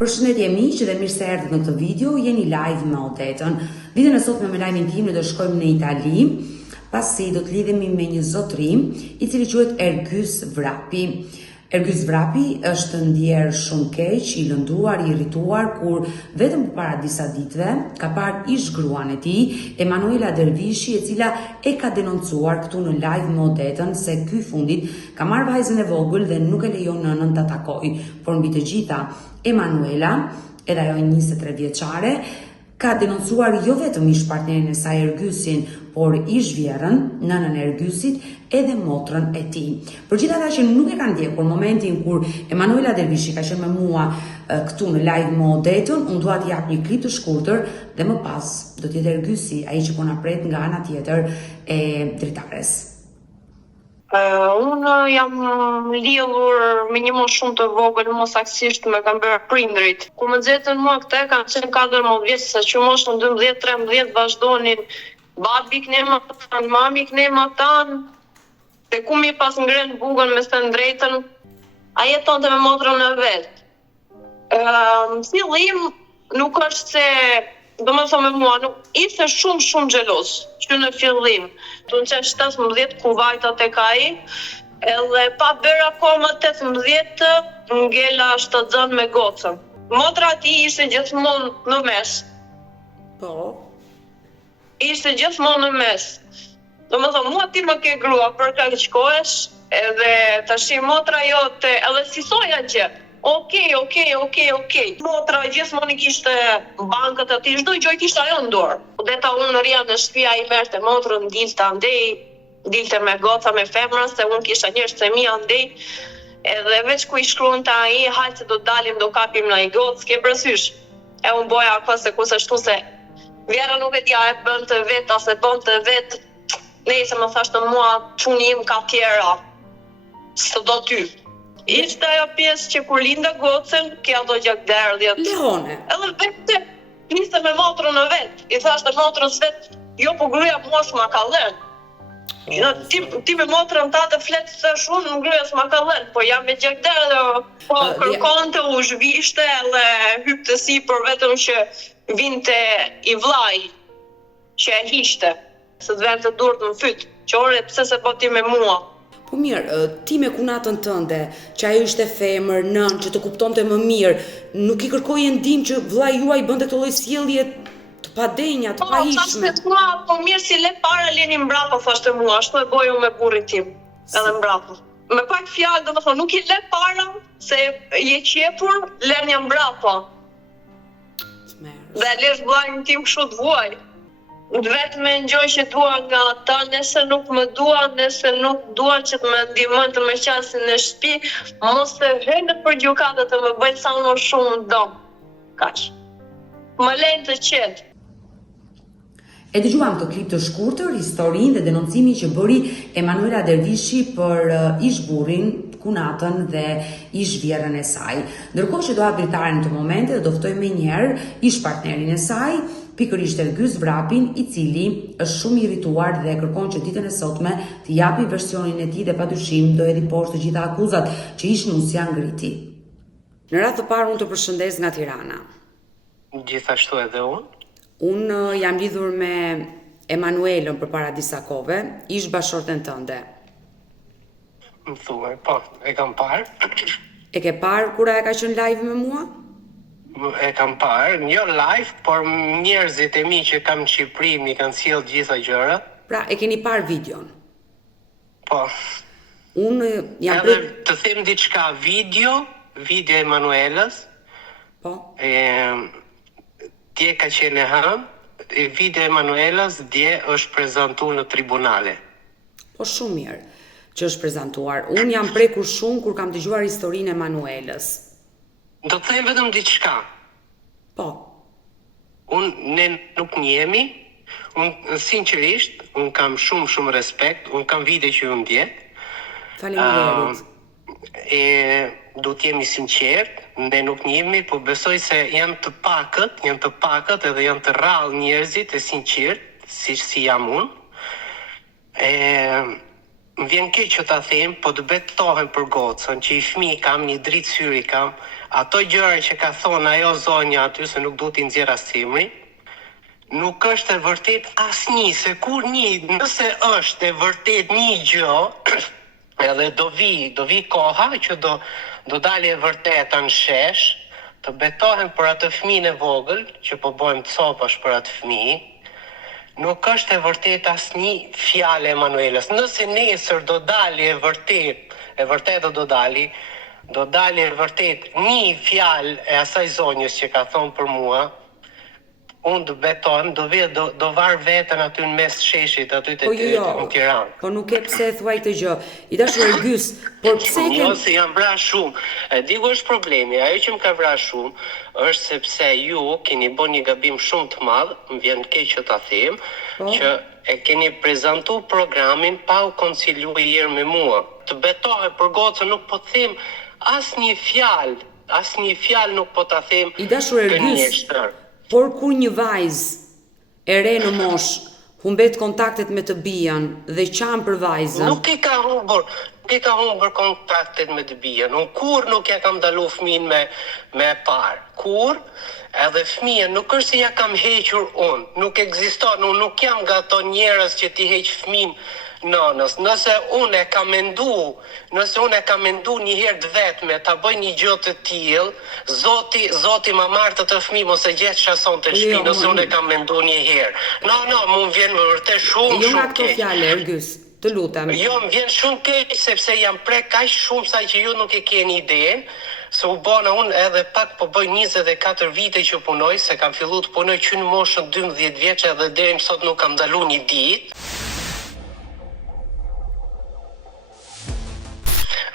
Përshëndetje miq dhe mirë se erdhët në këtë video, jeni live me Odetën. Videon e sotme me live-in tim ne do shkojmë në Itali, pasi do të lidhemi me një zotrim i cili quhet Ergjys Vrapi. Ergjys Vrapi është ndjer shumë keq, i lënduar, i irrituar, kur vetëm përpara disa ditëve ka parë ish gruan e tij, Emanuela Dervishi, e cila e ka denoncuar këtu në live me Odetën se ky fundit ka marrë vajzën e vogël dhe nuk e lejon nënën ta takojë, por mbi të gjitha Emanuela, edhe ajo 23 vjeçare, ka denoncuar jo vetëm ish partnerin e saj Ergysin, por ish vjerën, nënën e Ergysit, edhe motrën e tij. Për gjithë ata që nuk e kanë ndjekur momentin kur Emanuela Dervishi ka qenë me mua këtu në live me Odetën, unë dua t'jap një klip të shkurtër dhe më pas do të jetë Ergysi ai që po na pret nga ana tjetër e dritares. Unë jam lidhur me një moshë shumë të vogël, mos saktësisht me kam bërë prindrit. Kur më nxetën mua këtë, kam qenë 14 vjeç, sa që moshën 12-13 vazhdonin babi kne më tan, mami kne më tan, se ku mi pas ngren bugën me së drejtën, a jetonte me motrën e vet. Fillim nuk është se, do më thëmë me mua, nuk ishte shumë xhelos, që në fillim. Të në qenë 17 ku vajta tek ai, edhe pa bërë akoma 18, ngela shtatzën me gocën. Motra ti ishte gjithmonë në mes. Po. Ishte gjithmonë në mes. Do më thëmë, mua ti më ke grua për ka qkohesh, edhe tash motra jote, edhe si soja gjë. Okej. Motra gjithmonë kishte bankët aty, çdo gjë kishte ajo në dorë. Dhe ta unë rria në shtëpi, ai merrte motrën, dilte andej, dilte me goca, me femra, se unë kisha njerëz se mi andej. Edhe veç ku i shkruante ai, hajde se do dalim, do kapim në ai gocë, ke parasysh. E unë boja akoma se kush ashtu se vjera nuk e dia e bënte vet, as e bënte vet. Nëse më thashtë mua, çuni im ka tjera. S'të do ty. Ishte ajo pjesë që kur lindë gocën, ke ato gjakderdhjet. Lehone. Edhe vetë niste me motrën e vet. I thashtë motrës vet, jo po gruaja mua s'ma ka lënë. Ti me motrën ta të fletë se shumë, në gruaja s'ma ka lënë, po jam me gjakderdhje. Po kërkonte u zhvishte edhe hypte sipër vetëm që vinte i vllai që e hiqte, se të vente durët në fyt, që ore pse se po ti me mua. Po mirë, ti me kunatën tënde, që ajo ishte femër, nën, që të kuptonte më mirë, nuk i kërkoje ndim që vllai juaj bënte këtë lloj sjellje të padenja, të pahishme. Po mirë si le para leni mbrapa, thashte mua, ashtu e boju me burrin tim, edhe mbrapa. Me pak fjalë, do të thonë, nuk i le para, se je qepur, leni mbrapa. Dhe lesh vllajin tim kështu të vuaj. Vetëm me ngjoj që dua nga ata, nëse nuk më dua, nëse nuk dua që të më ndihmojnë të më qasin në shtëpi, mos të hënë për gjykata të më bëjnë sa më shumë dëm. Kaq. Më lejnë të qetë. E dëgjuam këtë klip të shkurtër, historinë dhe denoncimin që bëri Emanuela Dervishi për ish burrin, kunatën dhe ish vjerën e saj. Ndërkohë që do hap dritaren të momentit dhe do ftoj me njerë ish partnerin e saj, pikërisht Ergjys Vrapin, i cili është shumë i irrituar dhe kërkon që ditën e sotme të japi versionin e tij dhe padyshim do hedhë poshtë të gjitha akuzat që ish nusja ngriti. Në radhë të parë unë të përshëndes nga Tirana. Gjithashtu edhe unë. Unë jam lidhur me Emanuelën përpara disa kohëve, ish bashorten tënde. Më thuaj, po, e kam parë. E ke parë kura e ka qenë live me mua? E kam parë, jo live, por njerëzit e mi që kam në Shqipëri mi kanë sjellë gjitha gjëra. Pra, e keni parë videon? Po. Unë jam edhe të them diçka, video e Emanuelës. Po. Dje ka qenë hënë, video e Emanuelës dje është prezantuar në tribunale. Po shumë mirë që është prezantuar. Unë jam prekur shumë kur kam dëgjuar historinë e Emanuelës. Do të them vetëm diçka. Po. Ne nuk njemi, unë sinqerisht, unë kam shumë respekt, unë kam vite që unë ndjek. Faleminderit. Du t'jemi sinqert, ne nuk njemi, po besoj se janë të pakët edhe janë të rrallë njerëzit e sinqert, si jam unë. Më vjen keq që ta them, po të betohem për gocën, që i fëmijë kam, një dritë syri kam, ato gjëra që ka thonë ajo zonja aty, se nuk du t'i nxjerr as emri, nuk është e vërtet asnjë, se kur nëse është e vërtet një gjë, edhe do vi koha që do dalë e vërteta në shesh, të betohem për atë fëmijën e vogël, që po bëjmë copash për atë fëmijë. Nuk është e vërtet asnjë fjalë e Emanuelës. Nëse nesër do dali e vërtet do dali e vërtet një fjalë e asaj zonjës që ka thonë për mua, unë do beton, do var veten aty në mes sheshit aty te në Tiranë. Po nuk e pse e thuaj këtë gjë. I dashur Ergys, por pse ke... Jo, se jam vrar shumë. Di ku është problemi, ajo që më ka vrar shumë është sepse ju keni bën një gabim shumë të madh, më vjen keq që ta them, që e keni prezantuar programin pa u konciluar herë me mua. Të betohem për gocën nuk po të them asnjë fjalë nuk po ta them. I dashur Ergys, por kur një vajzë e re në moshë humbet kontaktet me të bijën dhe qan për vajzën. Nuk e ka humbur kontaktet me të bijën. Unë kur nuk ja kam ndalu fëmin me parë. Kur? Edhe fëmijën nuk është se ja kam hequr unë. Nuk ekziston, unë nuk jam nga ato njerëz që ti heq fëmin nanës. Nëse unë e kam mendu një herë të vetme ta bëj një gjë të tillë, Zoti ma marr të fëmijë mos e gjet shason të shtëpi, nëse unë e kam mendu një herë. Më vjen më vërtet shumë keq. Jo ato fjalë Ergys, të lutem. Jo, më vjen shumë keq sepse jam prek kaq shumë sa që ju nuk e keni idenë. Se u bona unë edhe pak po bëj 24 vite që punoj, se kam filluar të punoj që në moshën 12 vjeç edhe deri më sot nuk kam ndalu një ditë.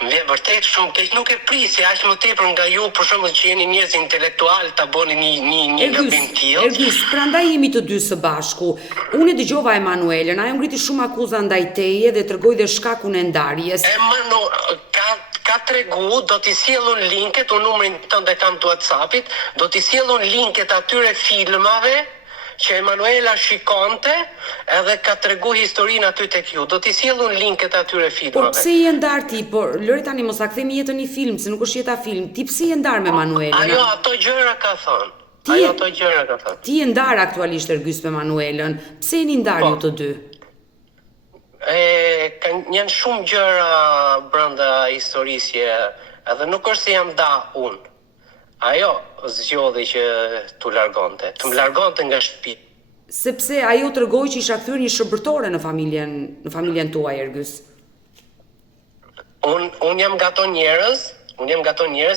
Më vjen vërtet shumë keq, nuk e prisja aq më tepër nga ju, për shembull që jeni njerëz intelektual ta bëni një gabim tillë. Ergys, prandaj jemi të dy së bashku. Unë e dëgjova Emanuelën, ajo ngriti shumë akuza ndaj teje dhe tregoi dhe shkakun e ndarjes. Ka tregu, do t'i sjellun linket, unë numrin tënd e kam të WhatsAppit, do t'i sjellun linket atyre filmave që Emanuela shikonte edhe ka tregu historinë aty tek ju. Do t'i sjellun linket atyre filmave. Po pse je ndar ti? Po lëre tani mos ta kthemi jetën një film, se nuk është jeta film. Ti pse je ndar me Emanuelën? Ajo ato gjëra ka thënë. Ti je ndar aktualisht Ergys me Emanuelën. Pse jeni ndar ju të dy? Janë shumë gjëra brenda historisë, edhe nuk është se jam da unë. Ajo zgjodhi që të më largonte nga shtëpi. Sepse ajo tregoi që isha kthyer një shërbëtore në familjen tuaj Ergys. Unë jam nga ato njerëz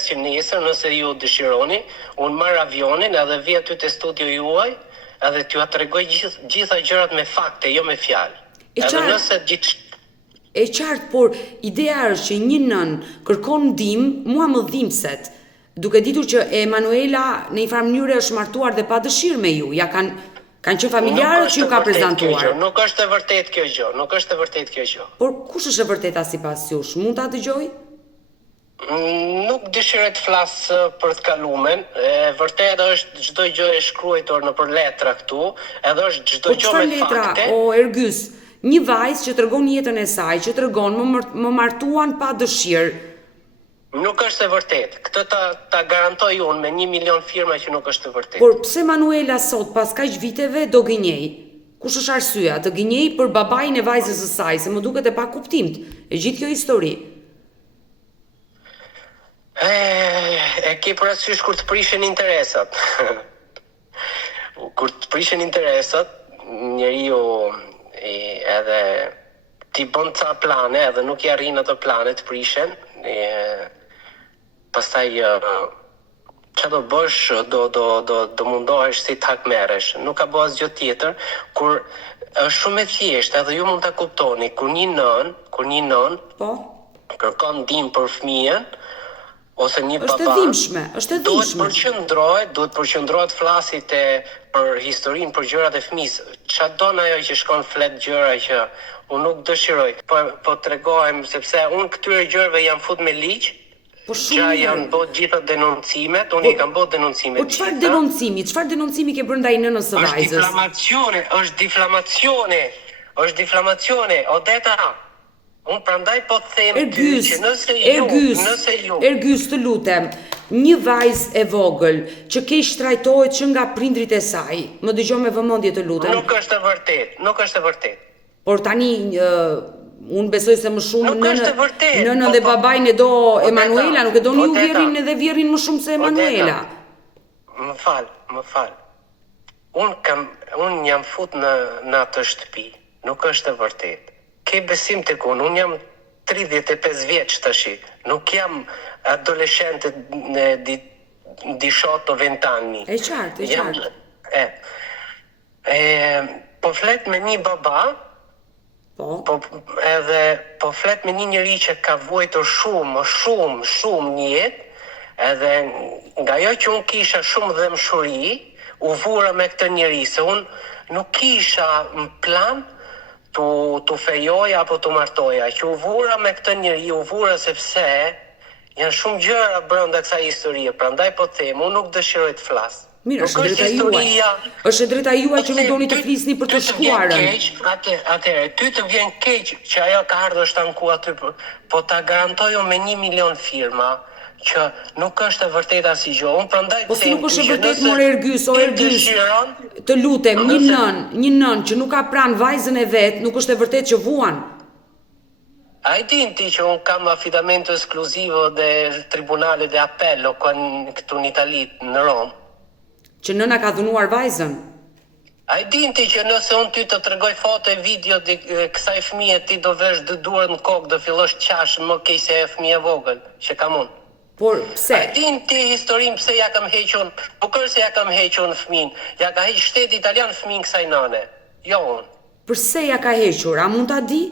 që nesër nëse ju dëshironi, unë marr avionin edhe vi aty te studio juaj, edhe t'ju tregoj gjitha gjërat me fakte, jo me fjalë. E qartë, por ideja është që një nën kërkon ndihmë, mua më dhimbset, duke ditur që Emanuela në një farë mënyrë është martuar dhe pa dëshirë me ju. Ja kanë qenë familjarët që ju ka prezantuar. Nuk është e vërtet kjo gjë. Por kush është e vërteta sipas jush? Mund ta dëgjoj? Nuk dëshiroj të flas për të kalumen. E vërteta është çdo gjë e shkruar nëpër letra këtu, edhe është çdo gjë me fakte. O Ergys, një vajzë që tregon jetën e saj, që tregon më martuan pa dëshirë. Nuk është e vërtet. Këtë ta garantoj unë me 1 milion firma që nuk është e vërtet. Por pse Manuela sot pas kaq viteve do gënjej? Kush është arsyeja? Të gënjej për babain e vajzës së saj, se më duket e pakuptimt. E gjithë kjo histori. E ke parasysh kur të prishen interesat. Kur të prishen interesat, njeriu edhe ti bën ca plane edhe nuk i arrin ato plane të prishen. Pastaj çfarë do bësh, do mundohesh si ta merresh. Nuk ka bë asgjë tjetër, kur është shumë e thjeshtë, edhe ju mund ta kuptoni, kur një nën kërkon ndihmë për fëmijën ose një baba. Është e dhimbshme. Duhet përqendrohet flasi për historinë, për gjërat e fëmisë. Çfarë don ajo që shkon flet gjëra që unë nuk dëshiroj. Po tregohem sepse unë këtyre gjërave jam fut me ligj. Që janë bërë gjitha denoncimet, unë i kam bërë denoncimet gjitha. Po çfarë denoncimi ke bërë ndaj nënës së vajzës? Është diflamacione, Odeta. Unë prandaj po them ty që nëse ju... Ergjys, të lutem, një vajzë e vogël që keq trajtohet që nga prindrit e saj, më dëgjoj me vëmendje të lutem. Nuk është e vërtet. Por tani unë besoj se më shumë nënën dhe babajnë e do Emanuela, nuk e do një vjerin edhe vjerin më shumë se Emanuela. Më fal. Unë jam fut në atë shtëpi, nuk është e vërtet. Ke besim të kun, unë jam 35 vjeç tash, nuk jam adoleshente në 18 anni. E qartë. Po flet me një baba, edhe po flet me një njeri që ka vuajtur shumë një jetë, edhe nga jo që unë kisha shumë dëmshuri, u vura me këtë njeri, se unë nuk kisha në plan të fejoja apo të martoja, që u vura me këtë njeri, u vura sepse janë shumë gjëra brenda kësaj historie, prandaj po them, unë nuk dëshiroj të flas. Mirë, është drejta juaj. Është drejta juaj që nuk doni të flisni për të shkuarën. Atëherë, ty të vjen keq që ajo ka ardhur shtanku aty, po ta garantoj unë me 1 milion firma që nuk është e vërteta si gjë. Unë prandaj po si nuk është e vërtetë more Ergjys, të lutem, një nën që nuk ka pranë vajzën e vet, nuk është e vërtetë që vuan. A i din ti që unë kam affidamento eskluzivo dhe tribunale de appello këtu në Itali, në Rom? Që nëna ka dhunuar vajzën? A i din ti që nëse unë ty të tregoj foto e video dhe kësaj fëmije ti do vesh 2 duart në kokë, do fillosh qash më keq se e fëmije vogël, që kam unë. Por pse? A i din ti historin pse ja kam hequn, po kërë se ja kam hequn fëmin, ja ka heq shteti italian fëmin kësaj nane, jo unë. Përse ja ka hequr, a mund ta di?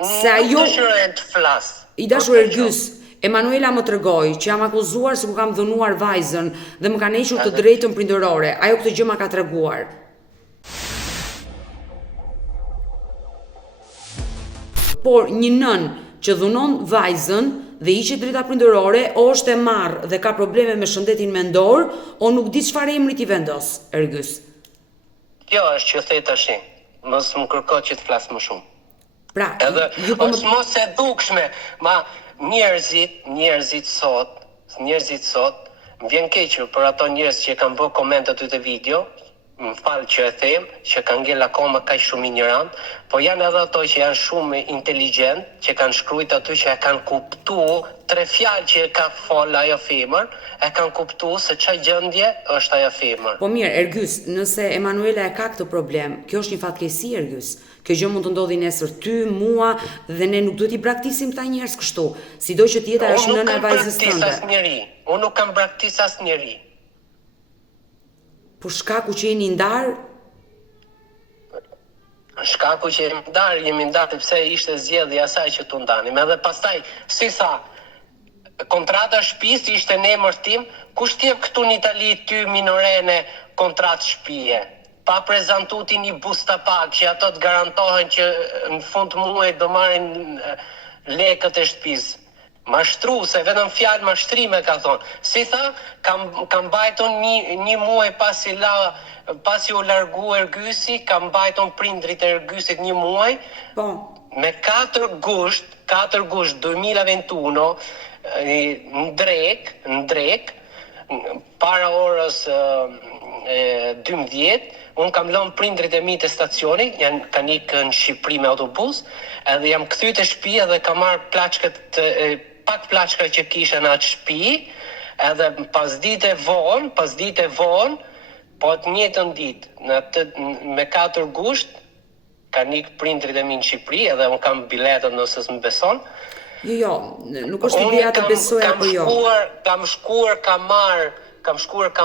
Se ajo... Nuk dëshiroj të flas. I dashur Ergjys, Emanuela më tregoi që jam akuzuar se ku kam dhunuar vajzën dhe më kanë hequr të drejtën prindërore. Ajo këtë gjë ma ka treguar. Por një nën që dhunon vajzën dhe hiqet drejta prindërore, o është e marrë dhe ka probleme me shëndetin mendor, o nuk di çfarë emri ti vendos, Ergjys. Kjo është që the tash. Mos më kërko që të flas më shumë. Pra, edhe është mos e dukshme, ma njerëzit sot, më vjen keq për ato njerëz që kanë bërë komente aty te video, më fal që e them, që kanë ngel akoma kaq shumë ignorant, po janë edhe ato që janë shumë inteligjent, që kanë shkruajt aty që e kanë kuptuar 3 fjalë që ka fol ajo femër, e kanë kuptuar se çfarë gjendje është ajo femër. Po mirë, Ergjys, nëse Emanuela e ka këtë problem, kjo është një fatkeqësi, Ergjys. Kjo gjë mund të ndodhi nesër ty, mua, dhe ne nuk duhet i braktisim këta njerëz kështu. Sido që tjetra është nëna e vajzës tënde. Unë nuk kam braktis asnjëri. Po shkaku që jeni ndar? Shkaku që jemi ndar sepse ishte zgjedhja e saj që tu ndanim. Edhe pastaj, si sa kontrata shtëpisë ishte në emër tim, kush t'jep këtu në Itali ty minorene kontratë shtëpie? Pa prezantu ti një bustapak që ato të garantohen që në fund muajit do marrin lekët e shtëpisë. Mashtruese, vetëm fjalë mashtrime ka thonë. Si tha, kam mbajtur një muaj pasi u largu Ergysi, kam mbajtur prindrit e Ergysit 1 muaj. Po. Me 4 gusht 2021 në drek, para orës 12, unë kam lënë prindrit e mi të stacionit, kanë ikë në Shqipëri me autobus, edhe jam kthyr te shtëpia dhe kam marrë pak plaçka që kisha në atë shtëpi, edhe pas dite vonë, po të njëjtën ditë, me 4 gusht, kanë ikë prindrit e mi në Shqipëri, edhe unë kam biletën nëse s'më beson. Jo, nuk është ideja të besoj apo jo. Kam shkuar kam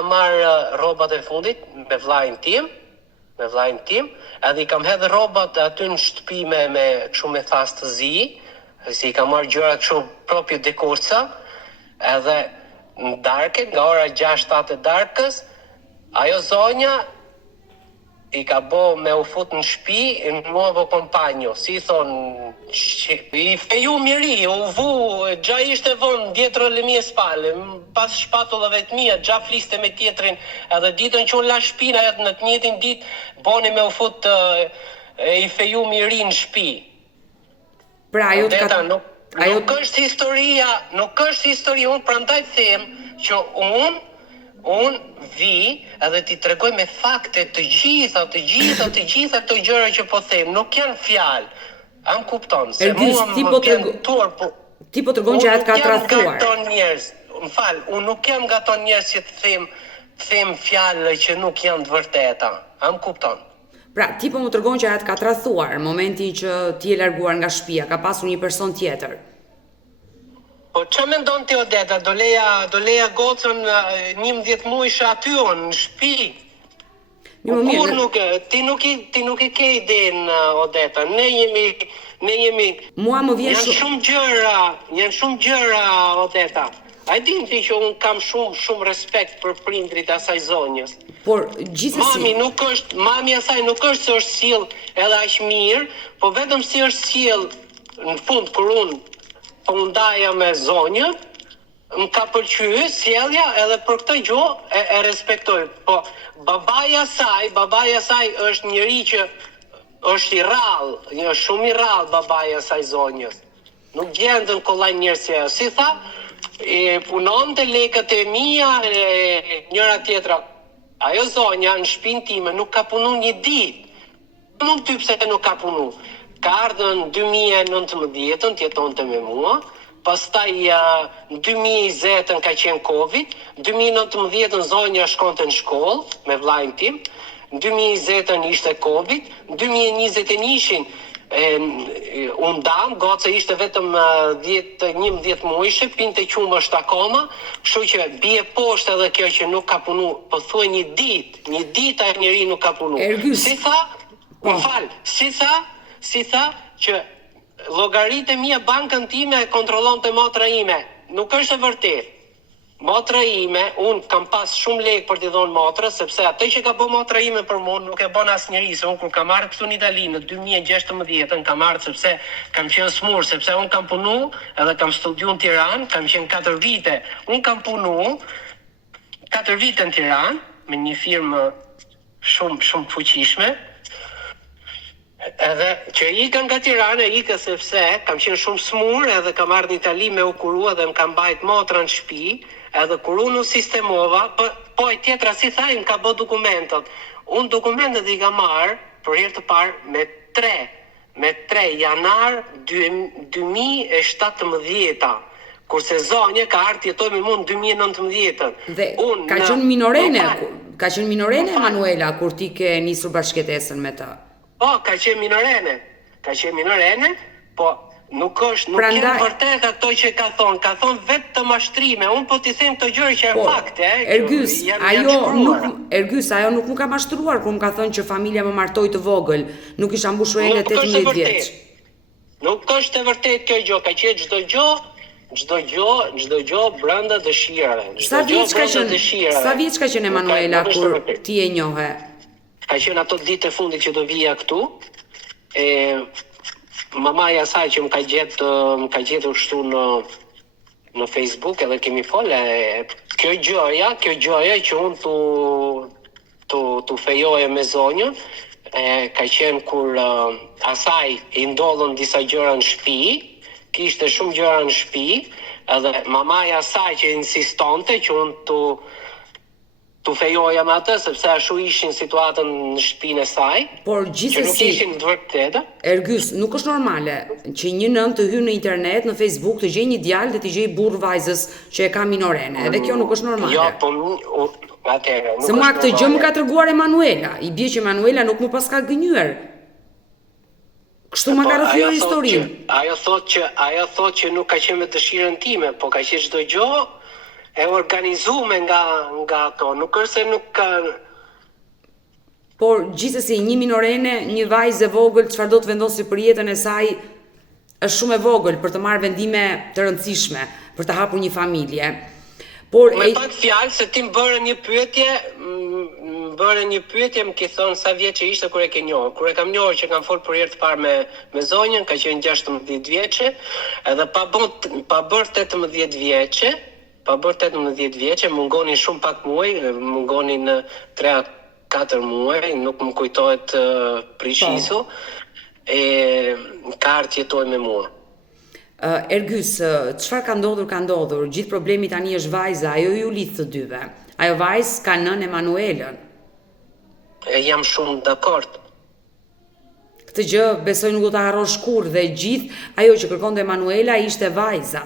marr rrobat e fundit me vllajin tim, edhe i kam hedhur rrobat aty në shtëpi me kështu me thas të zi, si i kam marrë gjëra kështu proprio dekorca, edhe në darkë, nga ora 6-7 e darkës, ajo zonja i ka bo me u fut në shtëpi, në mua po kompanjo, si thonë, i feju miri, u vu, gja ishte vonë, djetër e mje spale, pas shpatullave të mija, gja fliste me tjetrin, edhe ditën që unë la shpina, në të njëtin ditë, boni me u fut i feju miri në shtëpi. Pra ajo nuk është historia, unë prandaj them që unë vi edhe ti tregoj me fakte të gjitha këto gjëra që po them, nuk janë fjalë. Am kupton se mua më kanë turp. Ti po tregon që atë ka tradhuar. Unë nuk jam nga ato njerëz që them fjalë që nuk janë të vërteta. Am kupton? Pra, ti po më tregon që atë ka tradhuar momentin që ti je larguar nga shtëpia, ka pasur një person tjetër. Po ç'a mendon ti Odeta, do leja gocën 11 muajsh aty në shtëpi? Ti nuk i ke idenë Odeta. Ne jemi Mua më vjen janë shumë gjëra Odeta. A din ti që unë kam shumë respekt për prindrit asaj zonjës. Por gjithsesi Mami asaj nuk është se është sjell edhe aq mirë, po vetëm si është sjell në fund kur unë po ndaja me zonjën, më ka pëlqyer sjellja edhe për këtë gjë e respektoj. Po babaja saj është njëri që është i rrallë, shumë i rrallë babaja saj zonjës. Nuk gjendën kollaj njerëz që si tha, punonte lekët e mia njëra tjetra. Ajo zonja në shtëpinë time nuk ka punu një ditë. Nuk ty pse nuk ka punu. Ka ardhur në 2019, jetonte me mua. Pastaj në 2020 ka qenë Covid, 2019 zonja shkonte në shkollë me vllajin tim, në 2020 ishte Covid, në 2021 unë dam, goca ishte vetëm 11 muajshe, pinte qumësht akoma, kështu që bie poshtë edhe kjo që nuk ka punu, po thuaj një ditë ai njeri nuk ka punu. Si tha që llogaritë mia bankën time e kontrollonte motra ime. Nuk është e vërtetë. Motra ime, unë kam pas shumë lekë për t'i dhënë motra, sepse atë që ka bë motra ime për mua nuk e bën asnjëri, se unë kur kam marrë këtu në Itali në 2016 kam marrë sepse kam qenë smur, sepse unë kam punu edhe kam studiu në Tiranë, kam qenë 4 vite. Unë kam punu 4 vite në Tiranë me një firmë shumë fuqishme. Edhe që ika nga Tirana, ika sepse kam qenë shumë smur edhe kam ardhur në Itali me u kurua dhe më kam mbajt motra në shtëpi, edhe kur unë sistemova, po e tjetra si thajnë ka bë dokumentat. Unë dokumentet i kam marrë për herë të parë me 3 janar 2017. Kurse zonja ka ardhur jetoj me mua në 2019. Dhe ka qenë minorene Manuela kur ti ke nisur bashkëtesën me të. Po, ka qenë minorene, po nuk janë vërtet ato që ka thonë vetë të mashtrime, unë po t'i them këto gjëra që janë fakte. Ergys, ajo nuk më ka mashtruar, kur më ka thonë që familja më martoi të vogël, nuk isha mbushur ende 18 vjeç. Nuk është e vërtet kjo gjë, ka qenë çdo gjë brenda dëshirave. Sa vjeç ka qenë Emanuela kur ti e njohe? Ka qenë ato ditë e fundit që do vija këtu, mamaja saj që më ka gjetur kështu në Facebook edhe kemi folë, kjo gjëja që unë tu fejoje me zonjën, ka qenë kur asaj i ndodhën disa gjëra në shtëpi, kishte shumë gjëra në shtëpi, edhe mamaja saj që insistonte që unë tu fejoja me atë, sepse ashtu ishin situatën në shtëpinë e saj, por që nuk ishin të vërtetë. Ergys, nuk është normale që një nën të hyjë në internet, në Facebook, të gjejë një djalë dhe të gjejë burr vajzës që e ka minorene, edhe kjo nuk është normale. Jo, po atëherë, se mua këtë gjë më ka treguar Emanuela, i bie që Emanuela nuk më pas ka gënjur. Kështu më ka rrëfyer historinë. Ajo thotë që nuk ka qenë me dëshirën time, po ka qenë çdo gjë e organizume nga ato, nuk është se nuk ka... Por gjithsesi një minorene, një vajzë e vogël, çfarë do të vendosë për jetën e saj, është shumë e vogël për të marrë vendime të rëndësishme, për të hapur një familje. Por me pak fjalë se ti më bëre një pyetje, më ke thonë sa vjeçë ishte kur e ke njohur. Kur e kam njohur që kam folur për herë të parë me zonjën, ka qenë 16 vjeçë, edhe pa bërë 18 vjeçë. Pa bërë 18 vjeçë, mungonin shumë pak muaj, mungonin 3-4 muaj, nuk më kujtohet precizu, ka ardhur jetoj me mua. Ergys, çfarë ka ndodhur, gjithë problemi tani është vajza, ajo ju lidh të dyve. Ajo vajzë ka nën Emanuelën. Jam shumë dakord. Këtë gjë besoj nuk do ta harrosh kurrë dhe gjithë ajo që kërkonte Emanuela ishte vajza.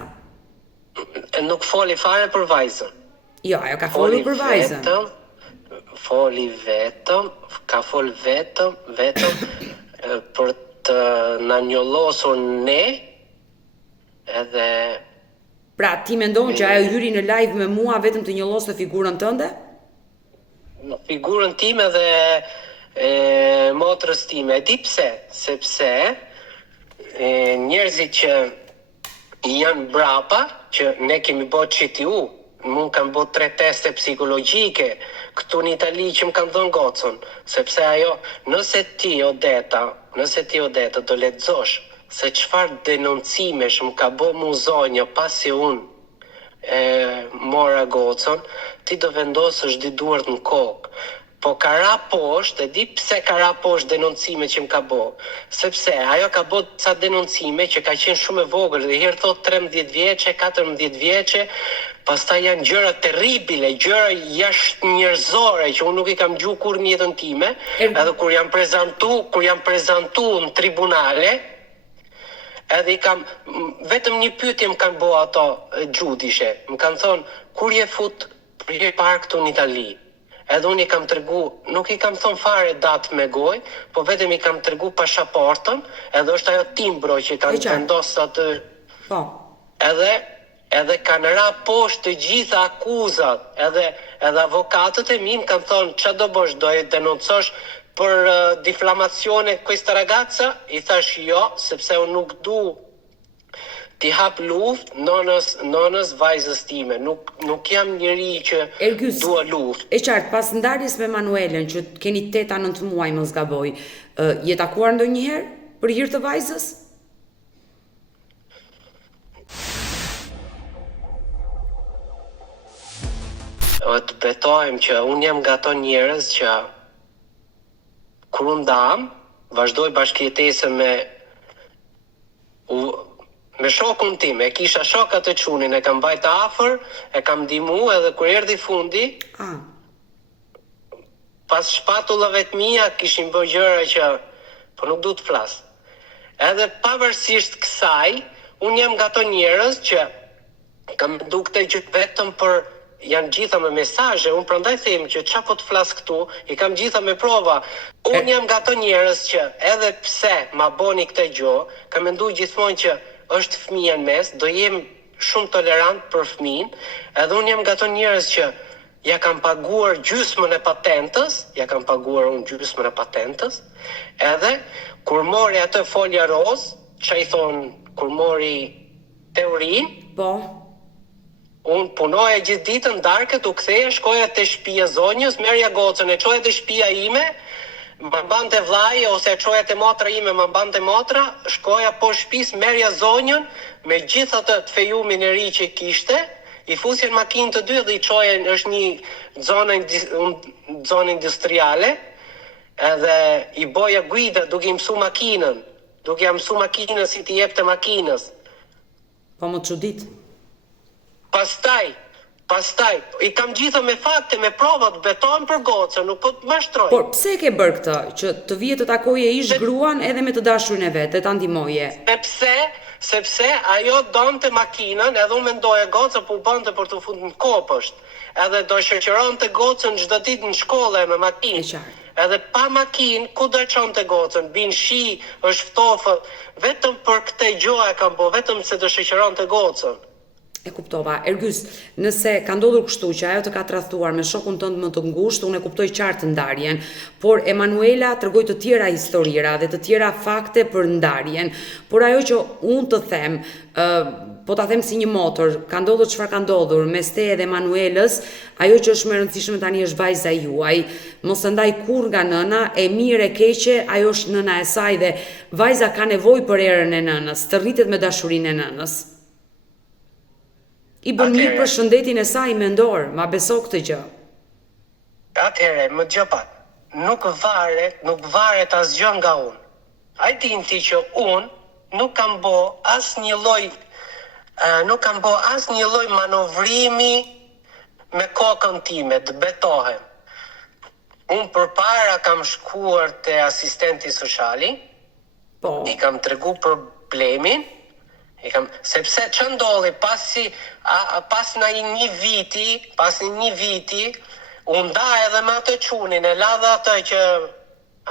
Nuk foli fare për vajzën. Jo, ajo ka folur për vajzën. Ka fol vetëm për të na njollosur ne, edhe Pra, ti mendon që ajo hyri në live me mua vetëm të njolloste figurën tënde? Figurën time dhe motrës time. E di pse? Sepse njerëzit që janë brapa, që ne kemi bërë QTU, mund kanë bërë 3 teste psikologjike, këtu në Itali që më kanë dhënë gocën, sepse ajo, nëse ti Odeta do lexosh se çfarë denoncimesh më ka bë mu zonja pasi unë mora gocën, ti do vendosësh dy duart në kokë. Po ka ra poshtë, e di pse ka ra poshtë denoncime që më ka bë. Sepse ajo ka bë ca denoncime që ka qenë shumë e vogël, dhe herë thot 13 vjeçe, 14 vjeçe, pastaj janë gjëra terribile, gjëra jashtë njerëzore që unë nuk i kam gjuar kurrë në jetën time, edhe kur jam prezantu në tribunale, edhe i kam, vetëm një pyetje më kanë bërë ato gjudishe. Më kanë thonë, kur je fut për je parë këtu në Itali? Edhe unë i kam tregu, nuk i kam thonë fare datë me gojë, po vetëm i kam tregu pasaportën, edhe është ajo timbro që kanë vendosur atë. Po. Edhe kanë ra poshtë të gjitha akuzat, edhe avokatët e mi më kanë thonë, ç'a do bësh, do e denoncosh për difamazione questa ragazza? I thash jo, sepse unë nuk du ti hap luft nonës vajzës time. Nuk jam njëri që dua luft. E qartë, pas ndarjes me Emanuelën, që keni 8-9 muaj mos gaboj, je takuar ndonjëherë për hir të vajzës? Të betojmë që unë jam nga ato njerëz që kur unë ndam, vazhdoj bashkëjetesën me shokun tim, e kisha shokat e çunin, e kam bajt afër, e kam ndihmu, edhe kur erdhi fundi, pas shpatullave të mia kishin bërë gjëra që po nuk du të flas. Edhe pavarësisht kësaj, unë jam nga ato njerëz që kam këtë gjë vetëm për janë gjitha me mesazhe, unë prandaj them që çfarë po të flas këtu, i kam gjitha me prova. Unë jam nga ato njerëz që edhe pse ma boni këtë gjë, kam menduar gjithmonë që është fëmia në mes, do jem shumë tolerant për fëmin, edhe unë jam nga ato njerëz që ja kam paguar gjysmën e patentës, edhe kur mori atë folja roz, që i thonë kur mori teorinë, po. Unë punoja gjithë ditën darkët, u ktheja, shkoja te shtëpia zonjës, merja gocën, e çoja te shtëpia ime, më mbante vllai ose e çoja te motra ime, më mbante motra, shkoja poshtë shtëpisë, merja zonjën me gjithë atë të fejumin e ri që kishte, i fusja në makinë të dy dhe i çoja, është një zonë industriale, edhe i boja guida duke i mësu makinën, si t'i jepte makinës. Po më çudit. Pastaj, i kam gjitha me fakte, me provat, betojnë për gocën, nuk po të mashtroj. Por, pse ke bërë këtë, që të vije të takoje ish gruan edhe me të dashurin e vetë, të ndihmoje? Sepse ajo donte makinën, edhe unë mendoja goca po bënte për të fundur në kopësht, edhe do shoqëronte gocën çdo ditë në shkollë me makinë. Edhe pa makinë, ku do çonte gocën? Bin shi, është ftofë, vetëm për këtë gjë e kam bë, vetëm se do shoqëronte gocën. E kuptova. Ergys, nëse ka ndodhur kështu që ajo të ka tradhtuar me shokun tënd më të ngushtë, unë e kuptoj qartë ndarjen, por Emanuela tregoi të tjera historira dhe të tjera fakte për ndarjen. Por ajo që unë të them, po ta them si një motor, ka ndodhur çfarë ka ndodhur mes teje dhe Emanuelës, ajo që është më e rëndësishme tani është vajza juaj. Mos e ndaj kurrë nga nëna, e mirë e keqe, ajo është nëna e saj dhe vajza ka nevojë për erën e nënës, të rritet me dashurinë e nënës. I bën mirë për shëndetin e saj mendor, ma beso këtë gjë. Atëherë, më gjëpa, nuk varet asgjë nga unë. A din ti që unë nuk kam bo asnjë lloj manovrimi me kokën time, të betohem. Unë përpara kam shkuar te asistenti sociali, Po. i kam tregu problemin, sepse që ndodhi pas një viti, unë da edhe me atë qunin, e ladha atë që,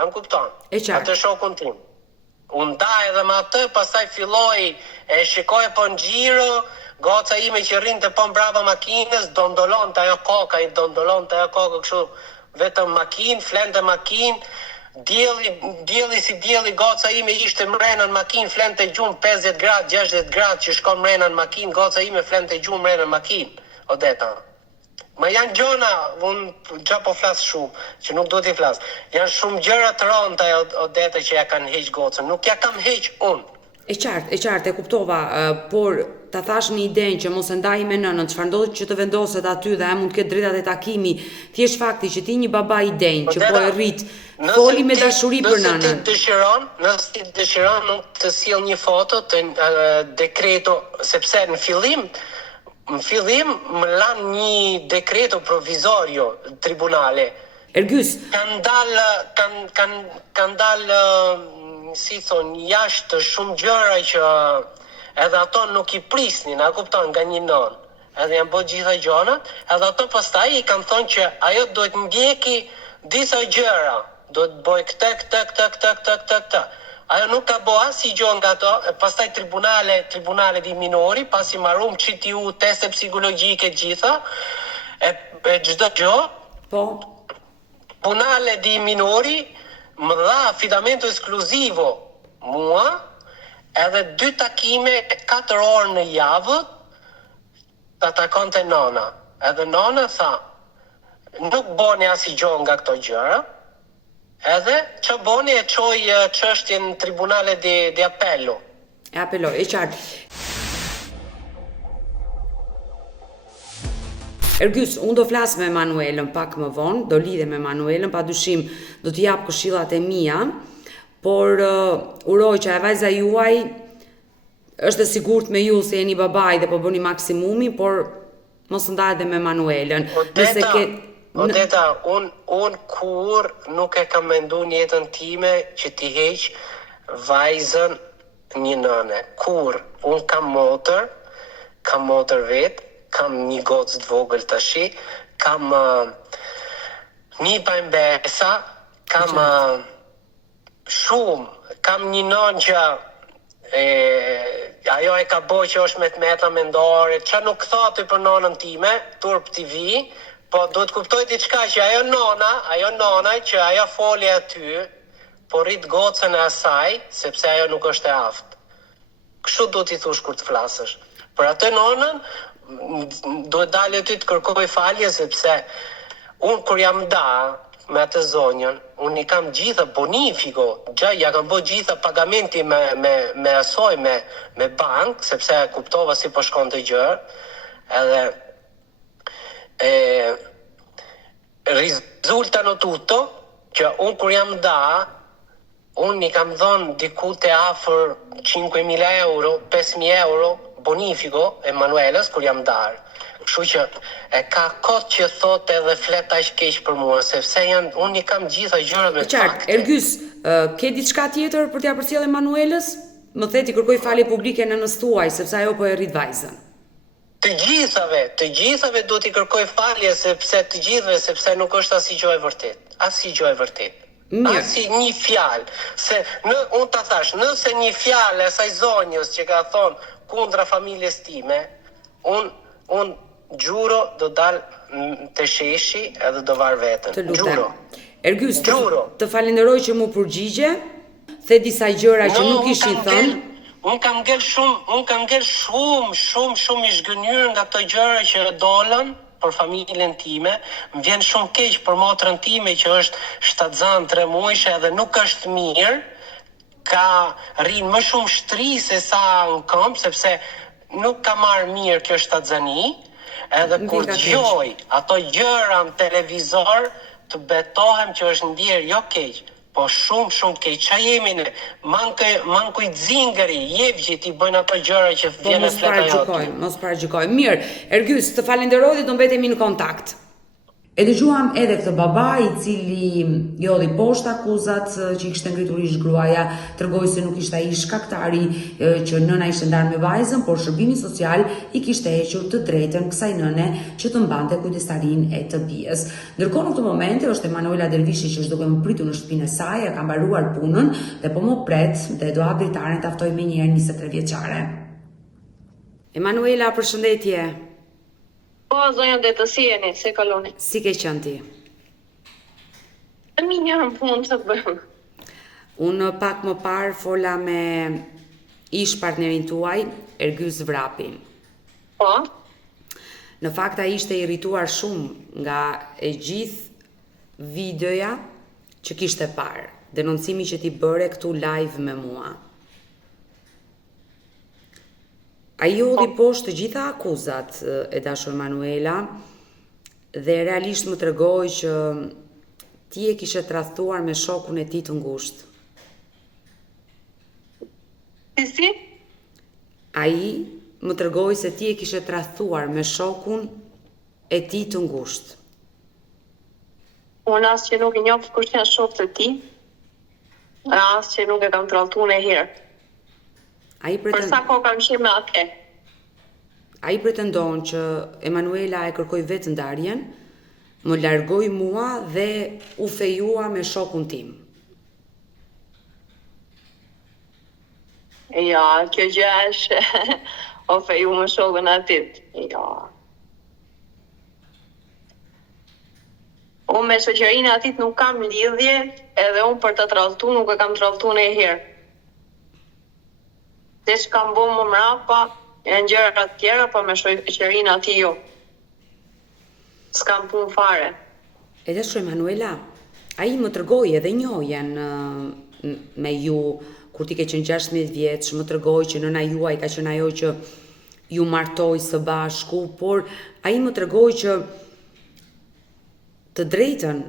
am kupton, E qartë. atë shokun tim. Unë da edhe me atë, pastaj filloi, e shikoj po në gjiro, goca ime që rrinte po mbrapa makinës, dondolonte ajo koka, kështu, vetëm makinë, flente makinë, Dielli si dielli, goca ime ishte mrena në makinë, flente gjumë 50 gradë, 60 gradë që shkon mrena në makinë, goca ime flente gjumë mrena në makinë, Odeta. Ma janë gjona, unë gja po flasë shumë, që nuk do t'i flasë. Janë shumë gjëra të rënda, Odeta, që ja kanë heq gocën, nuk ja kam heq unë. E qartë, e kuptova, por ta thash një idenë që mos e ndaj me nënën, çfarë ndodhet që të vendoset aty dhe ai mund të ketë drejtat e takimi, thjesht fakti që ti një baba i denj që po e rrit, foli me dashuri për nënën. Nëse ti dëshiron, nuk të sjell një foto të dekreto, sepse në fillim më lan një dekreto provizorio tribunale. Ergjys, Kanë dalë si thon, jashtë shumë gjëra që edhe ato nuk i prisnin, a kupton, nga një nën. Edhe janë bërë gjitha gjonat, edhe ato pastaj i kanë thonë që ajo duhet ndjeki disa gjëra, duhet bëj këtë. Ajo nuk ka bo asnjë gjë nga ato, e pastaj tribunale di minori, pasi marrum QTU, teste psikologjike gjitha, e çdo gjë. po, Tribunale di minori më dha affidamento eskluzivo mua, edhe 2 takime 4 orë në javë ta takonte nona. Edhe nona tha, nuk boni asnjë gjë nga këto gjëra, edhe që boni e qoj çështjen në tribunale di appello. e apeloj, e qartë. Ergjys, unë do flas me Manuelën pak më vonë, do lidhe me Manuelën, padyshim do t'i jap këshillat e mia, por uroj që e vajza juaj është e sigurt me ju se jeni babaj dhe po bëni maksimumin, por mos ndahet dhe me Manuelën. Odeta, unë kur nuk e kam mendu në jetën time që t'i heq vajzën një nëne. Kur, unë kam motor vetë, kam një gocë të vogël tashi, kam një bambesa, kam shumë, kam një nënë që ajo e ka boj që është me të meta mendore, që nuk thati për nonën time, Turp TV, po do të kuptoj diçka që ajo nona që ajo foli aty, po rrit gocën e asaj, sepse ajo nuk është e aftë. Kështu do t'i thush kur të flasësh. Për atë nonën, duhet dalë aty të kërkoj falje, sepse unë kur jam da me atë zonjën, unë i kam gjitha bonifico, ja kam bë gjitha pagamenti me asoj, me bank, sepse kuptova si po shkon të gjërë, edhe risultano tutto, që unë kur jam da, unë i kam dhënë diku të afër 5.000 euro, 5.000 euro, bonifico e Manuelës kur jam darë. Kështu që e ka kot që thotë edhe flet aq keq për mua, sepse unë i kam gjitha gjërat me fakte. Ergjys, ke diçka tjetër për t'ia përcjellë Manuelës? Më theti kërkoj falje publike në nënës tuaj, sepse ajo po e rrit vajzën. Të gjithave duhet i kërkoj falje, sepse nuk është asnjë gjë e vërtetë. Asnjë gjë e vërtetë. Asi një fjalë, unë ta thash, nëse një fjalë e asaj zonjës që ka thonë kundra familjes time, unë gjuro do dal të sheshi edhe do var veten. Të lutem. Gjuro. Ergjys, të falenderoj që mu përgjigje, the disa gjëra që nuk ishin thënë. Unë kam ngel shumë i zhgënjur nga ato gjëra që dolën për familjen time. Më vjen shumë keq për motrën time që është shtatzan 3 muajshe edhe nuk është mirë. Ka rrinë më shumë shtri se sa në këmbë, sepse nuk ka marrë mirë kjo shtatzani. Edhe kur dëgjoj ato gjëra në televizor, të betohem që është ndjerë jo keq, po shumë keq. Qa jemi ne? Manko i dzingëri, jevgjit i bëjnë ato gjëra që vjen e fleta jote. Mos paragjykojmë. Mirë, Ergjys, të falenderoj dhe do mbetemi në kontakt. E dëgjuam edhe këtë baba i cili jodhi poshtë akuzat që i kishte ngritur ish gruaja, tregoi se nuk ishte ai shkaktari që nëna ishte ndarë me vajzën, por shërbimi social i kishte hequr të drejtën kësaj nëne që të mbante kujdestarinë e të bijës. Ndërkohë në këtë moment është Emanuela Dervishi që është duke më pritur në shtëpinë e saj, ka mbaruar punën dhe po më pret dhe do abritaren të aftoj me njerë 23 vjeçare. Emanuela, përshëndetje. Po, zonja dhe të si jeni, se kaloni. Si ke qenë ti? Mi njërën punë të bëjmë. Unë pak më parë fola me ish partnerin tuaj, Ergjys Vrapin. Po? Në fakt ai ishte irrituar shumë nga e gjithë videoja që kishte parë, denoncimi që ti bëre këtu live me mua. Ai jodhi poshtë të gjitha akuzat e dashur Emanuela dhe realisht më tregoi që ti e kishe tradhtuar me shokun e tij të ngushtë. Si? Ai më tregoi se ti e kishe tradhtuar me shokun e tij të ngushtë. Unë asë që nuk i njoh kush janë shokët e tij, asë që nuk e kam tradhtuar e herë. Për sa kohë kam qenë me atë? Ai pretendon që Emanuela e kërkoi vetë ndarjen, më largoi mua dhe u fejua me shokun tim. Ja, kjo gjë është o feju me shokun atit. Ja. Unë me shoqërinë atit nuk kam lidhje, edhe unë për të tradhtuar nuk e kam tradhtuar e herë. Dhe që kam bo më mrapa, janë gjëra të tjera, po me shoqërinë ati jo. S'kam punë fare. E dashur Emanuela, ai më tregoi edhe njohjen me ju kur ti ke qenë 16 vjeç, më tregoi që nëna juaj ka qenë ajo që ju martoi së bashku, por ai më tregoi që të drejtën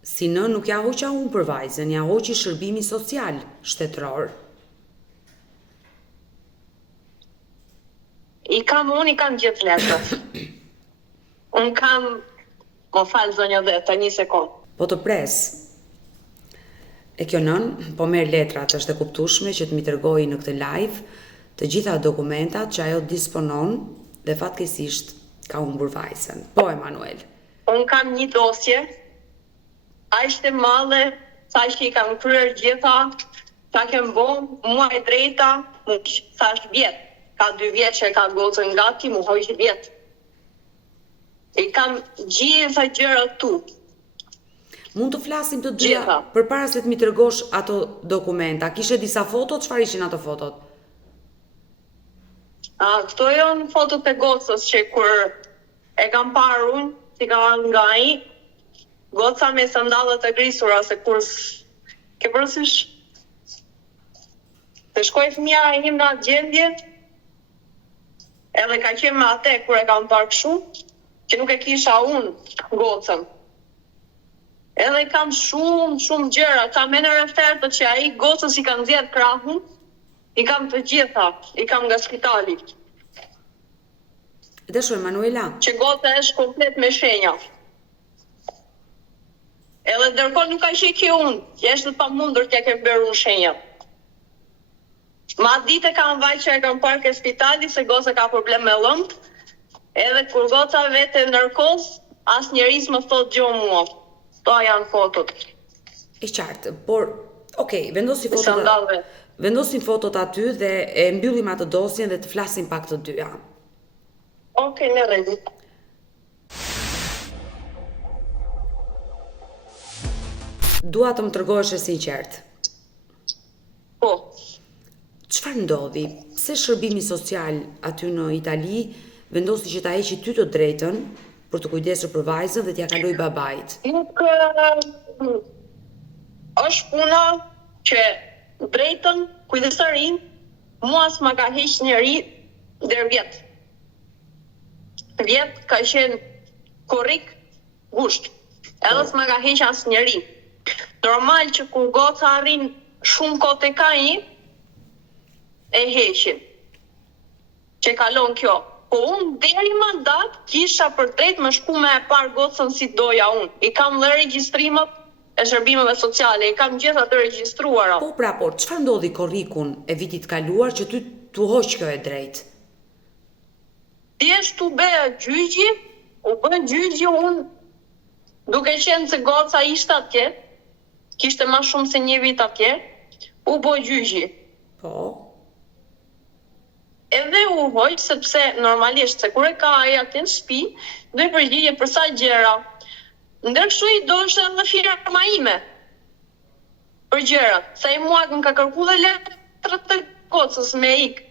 si në nuk ja hoqa unë për vajzën, ja hoqi shërbimi social shtetëror. I kam gjithë letrat. Unë kam, më falë zonja dhe, të një sekundë. Po të pres. E kjo nën, po merr letrat, është e kuptueshme që të mi tregoj në këtë live të gjitha dokumentat që ajo disponon dhe fatkeqësisht ka humbur vajzën. Po Emanuel. Unë kam një dosje, a ishte madhe, sa që i kam kryer gjitha, sa kem bon, mua e drejta, sa është vjetë. Ka 2 vjetë që ka gocën gati, mu hojshë vjetë. I kam gjitha gjëra tu. Mund të flasim të dyja përpara se të mi tregosh ato dokumenta. Kishe disa fotot, çfarë ishin ato fotot? Këto janë fotot e gocës që kur e kam parë unë, si ka marrë nga ai, goca me sandallet e grisura, se kur ke përësysh të shkoj fëmija e im në atë gjendje, edhe ka qenë me atë kur e kam parë kështu, që nuk e kisha unë gocën. Edhe kam shumë gjëra, kam me në refertë që ai gocës i kam zjedh krahun, i kam të gjitha, i kam nga spitali. Dashur Emanuela. Që goca është komplet me shenja. Edhe ndërkohë nuk ka shiki unë, që është të pamundur t'ja kem bërë unë shenja. Ma ditë kam vaj që e kam parë ke spitali se goca ka problem me lëmp, edhe kur goca vete ndërkohës, as njeris më thot gjo mua. To janë fotot. E qartë, por, okej, vendosim fotot aty dhe e mbyllim atë dosjen dhe të flasim pak të dyja. Okej, në rregull. Dua të më tregosh e sinqert. Po. Çfarë ndodhi? Pse shërbimi social aty në Itali vendosi që ta heqi ty të drejtën për të kujdesur për vajzën dhe t'ja kaloj babait? Nuk është puna që drejtën, kujdesarin, mua s'ma ka heq njeri der vjet. Vjet ka qenë korrik gusht. Edhe s'ma ka heq as njeri. Normal që kur goca arrin shumë kohë tek ai, e heqin. Që kalon kjo. Po unë deri mandat kisha për drejt më shku me e par gocën si doja unë. I kam dhe regjistrimet e shërbimeve sociale, i kam gjitha të regjistruara. Po pra, por çfarë ndodhi korrikun e vitit kaluar që ty t'u hoq kjo e drejt? Thjesht u bë gjyqi, u bë gjyqi unë, duke qenë se goca ishte atje, kishte më shumë se 1 vit atje, u bë gjyqi. Po. Edhe u hoq sepse normalisht se kur e ka ai atë në shtëpi, do i përgjigje për sa gjëra. Ndërsa i doshte edhe firma ime për gjërat. Sa i mua më ka kërkuar dhe letrat të gocës me ik.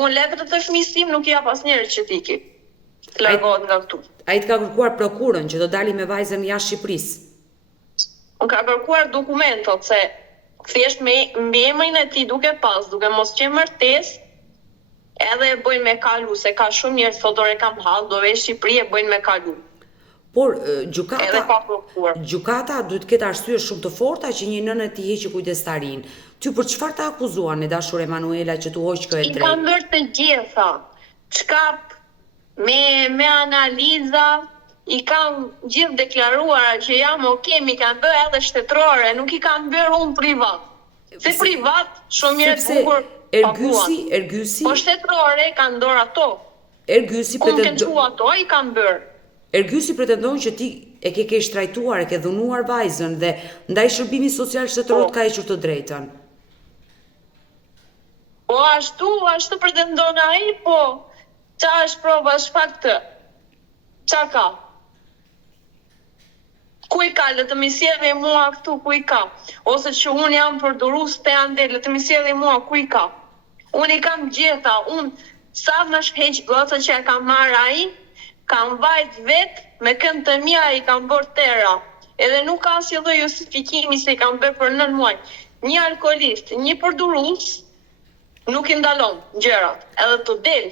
Unë letrat të fëmijës tim nuk i jap asnjëherë që tiki. Largohet nga këtu. Ai të ka kërkuar prokurën që do dali me vajzën jashtë Shqipërisë. Unë ka kërkuar dokumentot se thjesht me emrin e tij duke mos qenë martesë, edhe e bëjnë me kalu, se ka shumë njerëz thotë e kam hall, do vesh Shqipëri e bëjnë me kalu. Por Edhe gjykata ka kërkuar. gjykata duhet ketë arsye shumë të forta që një nënë të heqë kujdestarin. Ty për çfarë ta akuzuan e dashur Emanuela që tu hoq kjo e I drejtë? kam bërë të gjitha. Çka me analiza, i kam gjithë deklaruar që jam mi kam bërë edhe shtetërore, nuk i kam bërë unë privat. Se privat, shumë mirë të bukur paguan. Ergysi, Po shtetërore kanë dorë ato. Ergysi Unë kanë thua ato, i kam bërë. Ergysi pretendon që ti e ke shtrajtuar, e ke dhunuar vajzën dhe ndaj shërbimi social shtetëror ka hequr të drejtën. Po ashtu pretendon ai, po qa është prova, është fakt. Qa ka? Ku i ka, le të më sjellë mua këtu, ku i ka? Ose që unë jam përdorues të ande, le të më sjellë mua, ku i ka? Unë i kam gjitha, unë sa më shheq goca që e kam marrë ai, kam vajt vetë, me kënd të mia i kam bërë tera. Edhe nuk ka asnjë lloj justifikimi se i kam bërë për 9 muaj. Një alkoolist, një përdorues, nuk i ndalon gjërat, edhe të del.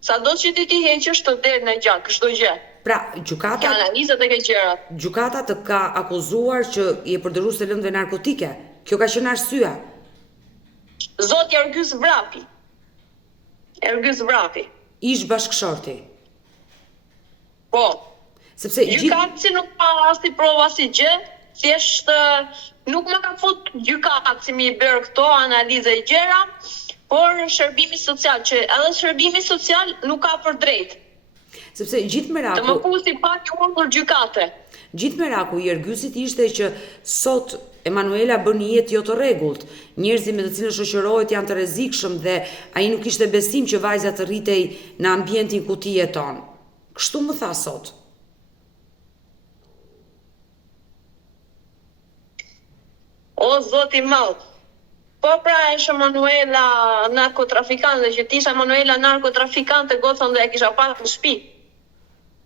Sado që ti heqësh të del në gjak, çdo gjë. Pra, gjykata Ka analizat e ke gjërat. Gjykata të ka akuzuar që i e përdorues të lëndëve narkotike. Kjo ka qenë arsyeja. Zoti Ergys Vrapi. Ergys Vrapi. Ish bashkëshorti. Po. Sepse Gjykatësi nuk ka asnjë provë asnjë gjë, thjesht nuk më ka fut gjykatësi mi bërë këto analize e gjëra, por shërbimi social, që edhe shërbimi social nuk ka për drejt. Sepse gjithë Të më meraku, pusi pa quar për gjykate. gjithë meraku i Ergysit ishte që sot Emanuela bën një jetë jo të rregullt. Njerëzit me të cilën shoqërohet janë të rrezikshëm dhe ai nuk kishte besim që vajza të rritej në ambientin ku ti jeton. Kështu më tha sot. O zoti madh. Po pra është Emanuela narkotrafikante, që ti isha Emanuela narkotrafikante, gocën dhe e kisha pasur në shtëpi.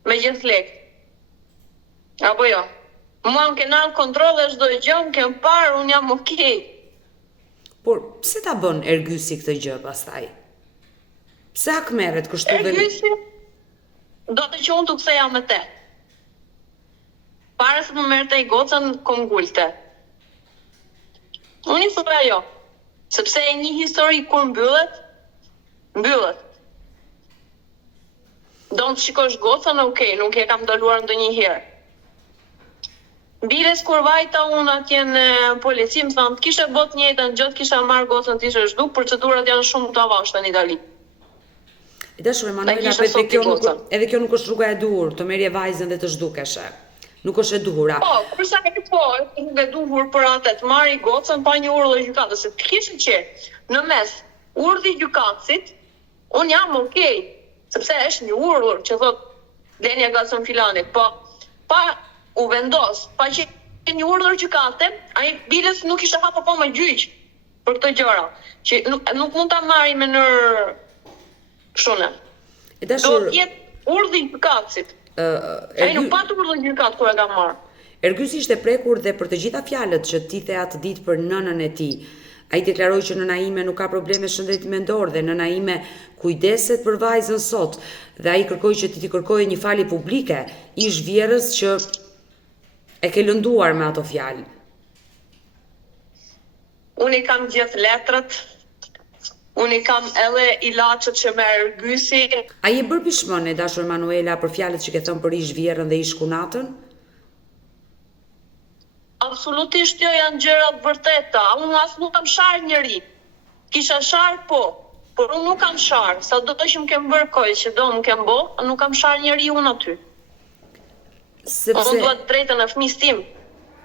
Me gjithë lek. Apo jo? Mua më kenë ardhur kontrolle çdo gjë, më kenë parë, unë jam okay. Por pse ta bën Ergysi këtë gjë pastaj? Pse hak merret kështu dhe Ergysi do të që unë të ktheja me te. Para se të më merrte i gocën, kom gulte. Unë i thoya jo. Sepse e një histori kur mbyllet. Do të shikosh gocën, okay, nuk e kam ndaluar ndonjëherë. Bires kur vajta unë atje në polici, më thanë, kishe bot njëjtën gjë, kisha marrë gocën tishe zhduk, procedurat janë shumë të avashta në Itali. E dashur Emanuela, edhe kjo nuk është rruga e duhur, të merrje vajzën dhe të zhdukeshe. Nuk është e duhura. Po, përsa e nuk e duhur për atë të marri gocën pa një urdhër gjykatës, se të kishte qenë në mes urdhri gjykatësit, unë jam okay, sepse është një urdhër që thot Lenia Gacon Filani, po pa u vendos, pa që një urdhër gjykate, ai biles nuk ishte hapur po me gjyq për këtë gjëra, që nuk mund ta marrin me nër kështu. E dashur, do të jetë urdhri gjykatësit. Ai nuk patu urdhër gjykat kur e ka marrë. Ergysi ishte prekur dhe për të gjitha fjalët që ti the atë ditë për nënën e tij. Ai deklaroi që nëna ime nuk ka probleme shëndetimendor dhe nëna ime kujdeset për vajzën sot dhe ai kërkoi që ti kërkoje një falje publike ish vjerrës që E ke lënduar me ato fjalë. Unë i kam gjithë letrat, unë i kam edhe ilaçet që me ergysi. A je bërë pishmën e dashur Manuela për fjalët që ke thënë për ish vjerën dhe ish kunatën? Absolutisht jo, janë gjëra të vërteta. Unë as nuk kam sharë njëri. Kisha sharë po, por unë nuk kam sharë. Sa do të që më kem bërë kohë që do më kem bo, nuk kam sharë njëri unë aty. Sepse Unë duhet drejtën e fëmis tim.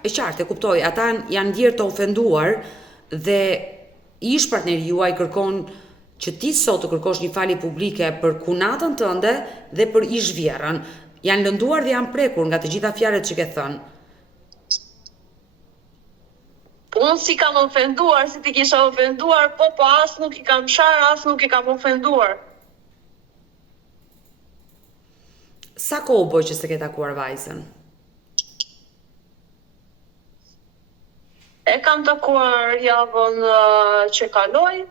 e qartë, e kuptoj, ata janë ndjerë të ofenduar dhe ish partneri juaj kërkon që ti sot të kërkosh një falje publike për kunatën tënde dhe për ish vjerën. Janë lënduar dhe janë prekur nga të gjitha fjalët që ke thënë. Unë si kam ofenduar, si ti kisha ofenduar, po as nuk i kam sharë, as nuk i kam ofenduar. Sa kohë boj që se ke takuar vajzën? E kam takuar javën që kaloi,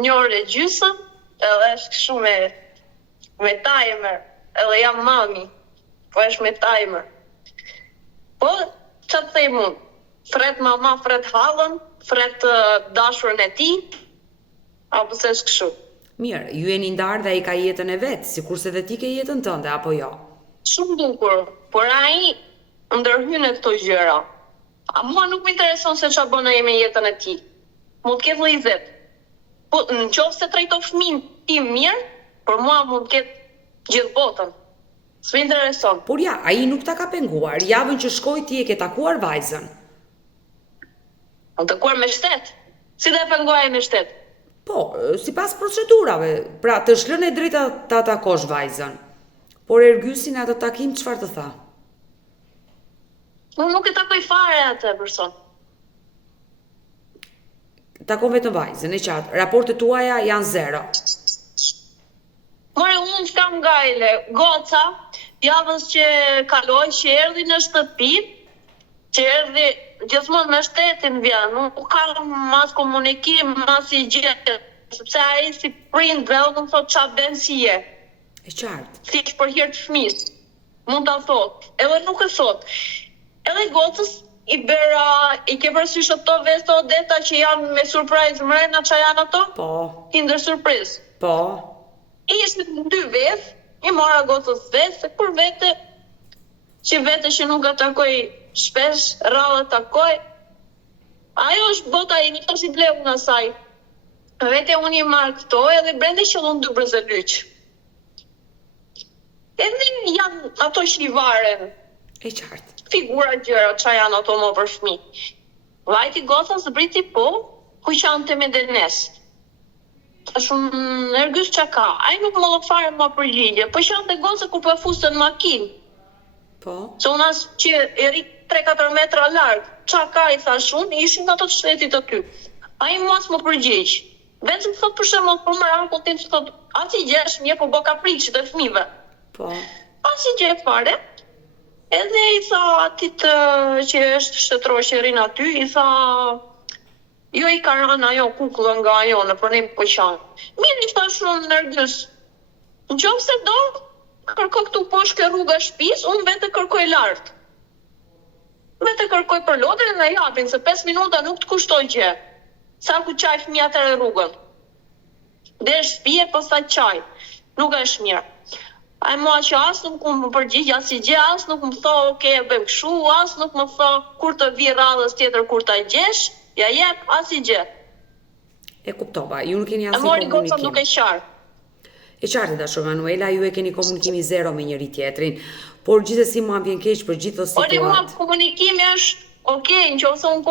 1 orë e gjysmë, edhe është kështu me timer, edhe jam mami, po është me timer. Po, që të thejmë unë, fret mama, fret hallën, fret dashurën e ti, apo se është kështu. Mirë, ju jeni ndarë dhe ai ka jetën e vetë, sikurse dhe ti ke jetën tënde, apo jo? Shumë bukur, por ai ndërhyn e këto gjëra. A mua nuk më intereson se çfarë bën ai me jetën e tij. Mund të ketë vëllezër. Po në qoftë se trajton fëmin tim mirë, për mua mund të ketë gjithë botën. S'më intereson. Por ja, ai nuk ta ka penguar. Javën që shkoi ti e ke takuar vajzën. Unë takuar me shtet. Si dhe penguaj me shtet? Po, sipas procedurave, pra të shlën e drejta ta takosh vajzën. Por ergysi në atë takim çfarë të tha? Unë nuk e takoj fare atë person. Takon vetëm vajzën, e qartë. Raportet tuaja janë zero. More, unë s'kam gajle. Goca, javës që kaloj, që erdhi në shtëpi, që erdhi gjithmonë me shtetin vjen, nuk kam mas komunikim, mas i gjithë, sepse ai si prind dhe unë thot qa ben si je. E qartë. Si që për hir të fëmis, mund ta thot, edhe nuk e thot. Edhe gocës i ke përsysh ato vesto deta që janë me surprise mrena që janë ato? Po. Kinder surprise. Po. Ishte 2 vet, i mora gocës vet, se për vete që nuk e takoj shpesh, rrallë takoj. Ajo është bota i një si bleu në saj. Vete unë i marrë këto edhe brende qëllon 2 brezelyq. Edhe janë ato që i varen. E qartë. Figura gjëra që janë ato më për fëmi. Vajti goca zbriti po, ku qanë të me denes. Tash unë nergys që ka, ai nuk më fare më përgjigje, po qanë të goca ku për fustë në makinë. Po. Se unë as që e ri 3-4 metra largë, qa ka i thash unë, ishin ato të shtetit aty. Ai mu as më përgjigj. Vetëm thot për shembull për më po tim thot, as i gjesh mje po bë kapriçi të fëmijëve. Po. As i gje fare. Edhe i tha atit që është shtetëror që rinë aty, i tha jo i ka rënë ajo kukullë nga ajo në përnim po qanë. Mirë i thash unë nergys. Në qoftë se do, kërko këtu poshtë ke rruga shtëpis, unë vete kërkoj lartë. Vete kërkoj për lodën e në japin, se 5 minuta nuk të kushtoj gjë. Sa ku qaj fëmija të rrugën. Dhe shtëpije posa qaj. Nuk është mirë. Ai mua që as nuk më përgjigj, as i gjë, as nuk më tho, oke, e bëjmë kështu, as nuk më tho, kur të vi radhës tjetër, kur ta gjesh, ja jep, as i gjë. E kuptova, ju nuk keni asnjë E mori goca komunikim. nuk e qarë. E qartë dashur Manuela, ju e keni komunikimi zero me njëri tjetrin, por gjithsesi mua vjen keq për gjithë këto Por mua situatë. komunikimi është, okej, nëse unë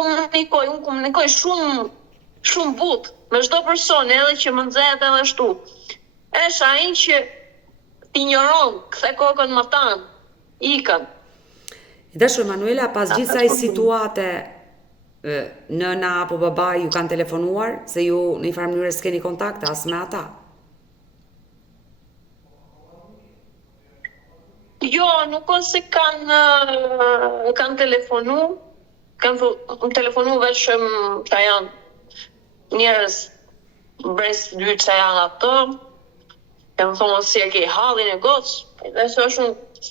komunikoj shumë butë me çdo person, edhe që më nxehet edhe ashtu. Është ai që t'injoron, kthe kokën më tanë, ikën. Dashur Manuela, pas gjithë kësaj situate, nëna apo baba ju kanë telefonuar se ju në një farë mënyrë s'keni kontakt as me ata? Jo, nuk o se kanë telefonu, kanë telefonu vetëm që janë njerëz brez dy që janë ato, Kam thonë si e ke hallin e gocë. Dhe se është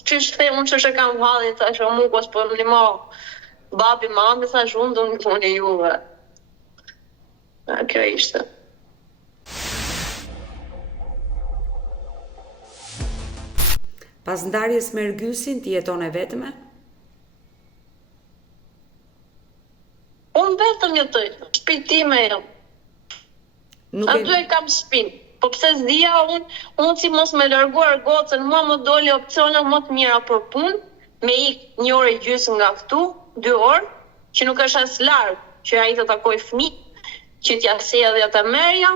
qysh the unë që kam hallin, thash o mu kos po në ma babi mami, thash unë do në punë juve. Kjo ishte. Pas ndarjes me Ergysin, ti jeton e vetme? Unë vetëm jetoj, shtëpi time jam. Aty e kam shtëpinë. Po pse s'dija unë si mos me larguar gocën, mua më doli opcione më të mira për punë, me ik 1 orë e gjysmë nga këtu, 2 orë, që nuk është as larg, që ai të takoj fëmijë, që t'ja sjellë dhe ta merrja.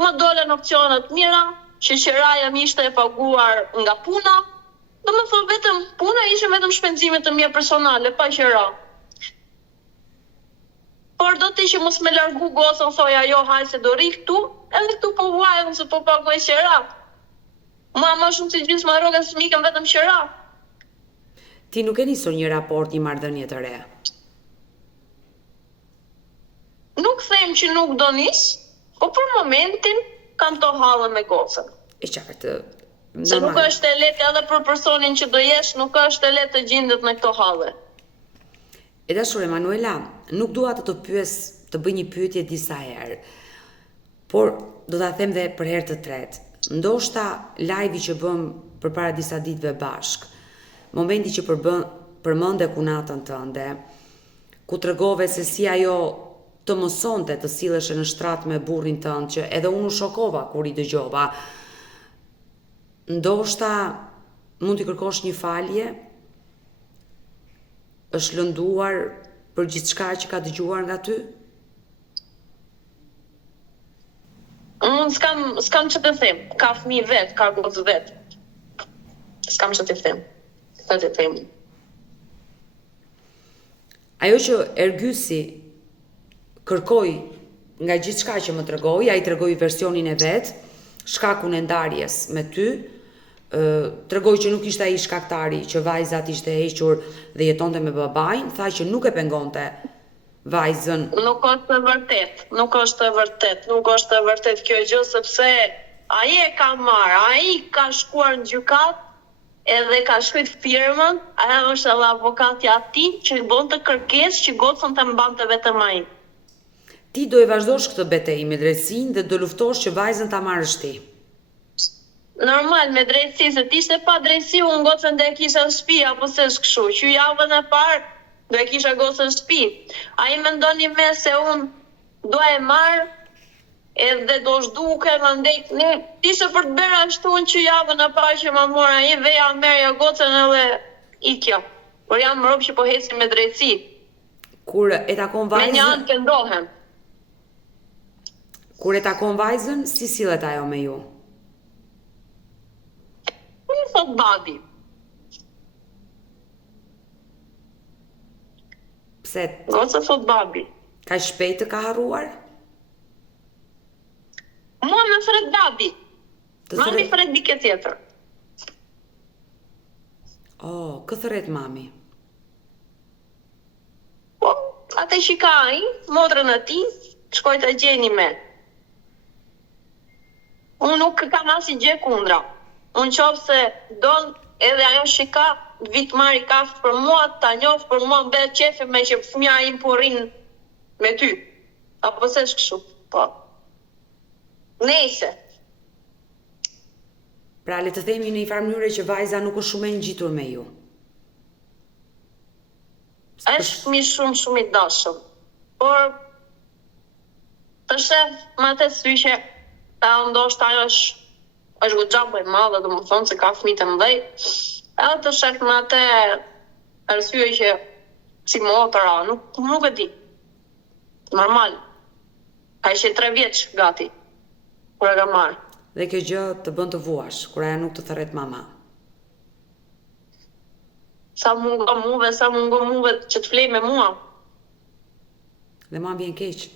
Më dolën opcione të mira, shoqëraja më ishte e paguar nga puna. Domethënë vetëm puna ishte vetëm shpenzime të mia personale, pa qira. Por do të ishte mos me largu gocën, thoja jo haj se do rri këtu, edhe këtu po vuajën se po paguaj qira. Ma shumë se gjysma rrogës mikën vetëm qira. Ti nuk e nisur një raport, një marrëdhënie të re? Nuk them që nuk do nis, po për momentin kam to hallën me gocën. E qartë. Se nuk është e lehtë edhe për personin që do jesh, nuk është e lehtë të gjendet në këto halle. E dashur Emanuela, nuk dua të pyes, të bëj një pyetje disa herë, por do ta them dhe për herë të tretë. Ndoshta live-i që bëm përpara disa ditëve bashk, momenti që përmende kunatën tënde, ku tregove se si ajo të mësonte të sillesh në shtrat me burrin tënd, që edhe unë u shokova kur i dëgjova. Ndoshta mund t'i kërkosh një falje? Është lënduar për gjithçka që ka dëgjuar nga ty? Unë s'kam që të them, ka fëmijë vet, ka gocë vet. S'kam që të them. Sa të them. Ajo që Ergysi kërkoi nga gjithçka që më tregoi, ai tregoi versionin e vet, shkakun e ndarjes me ty, tregoi që nuk ishte ai shkaktari, që vajza ishte hequr dhe jetonte me babain, tha që nuk e pengonte vajzën. Nuk është e vërtet kjo gjë, sepse ai e ka marrë, ai ka shkuar në gjykat edhe ka shkruajt firmën, ai është edhe avokati atij që bonte kërkesë që gocën ta mbante vetëm ai. Ti do e vazhdosh këtë betejë me drejtsinë dhe do luftosh që vajzën ta marrësh ti. Normal, me drejtësi, se t'ishte pa drejtësi, unë gocën dhe e kisha në shtëpi, apo se s'këshu, që javën e parë, dhe e kisha gocën në shtëpi. A i me ndoni me se unë do e marë, edhe do shduke, më ndejt, ne, t'ishte për të bera ashtu unë që javën e parë që më mora, i veja merja gocën edhe ikja. Por jam më robë që po hesin me drejtësi. Kur e takon vajzën... Me një anë këndohem. Kur e takon vajzën, si sillet ajo me ju? Thot babi. Pse? Goca thot babi. Ka shpejt të ka harruar? Mua me fret babi. Mami fret dike tjetër. Oh, këthëret mami. Po, atë shika ai, motrën e tij, shkoj të gjeni me. Unë nuk kam asnjë gjë kundra. Unë qofë se donë edhe ajo shika vitë marri kafë për mua, ta njofë për mua mbe qefi me që fëmja im po rinë me ty. Apo se shkëshu, po. Nejse. Pra le të themi në një farë mënyre që vajza nuk është shumë e ngjitur me ju. Është mi shumë i dashëm. Por të shef më të syqe, ta ndoshta ajo është goxha e madhe, do më thonë se ka fëmijë të mëdhej. Edhe të shef me atë arsye që si motra, nuk e di. Normal. Ka ishe 3 vjeç gati, kur e ka marrë. Dhe kjo gjë të bën të vuash, kur ajo nuk të thërret mama. Sa mungo muve që të flej me mua. Dhe mua vjen keq,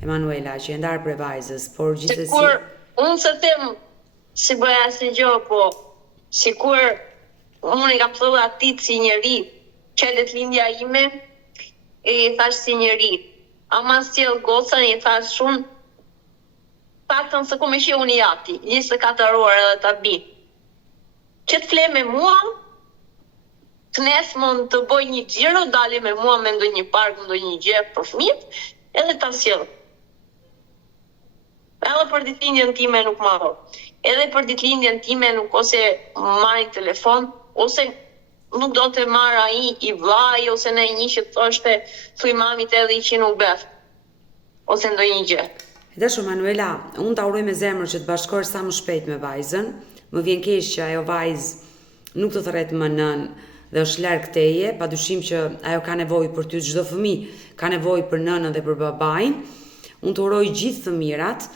Emanuela, që e ndarë për vajzës, por gjithsesi... Sikur, unë se them, si bëja si gjë, po, sikur unë i kam thëllë atit si njeri, qelet lindja ime, e i thash si njeri. Ama s'jel gocën, i thash unë, paktën se ku me që unë jati, 24 orë edhe ta bi. Që të fle me mua, të nesë mund të bëj një xhiro, dali me mua me ndonjë park, ndonjë gjë për fëmijët, edhe ta sjell. Edhe për ditëlindjen time nuk marr. Edhe për ditëlindjen time nuk ose marr telefon, ose nuk do të marr ai i vllai ose në një që thoshte thuj mamit edhe i që nuk beth. Ose ndonjë gjë. Dashur Manuela, unë ta uroj me zemër që të bashkohesh sa më shpejt me vajzën. Më vjen keq që ajo vajzë nuk të thret më nën dhe është larg teje, padyshim që ajo ka nevojë për ty, çdo fëmijë ka nevojë për nënën dhe për babain. Unë të uroj gjithë të mirat.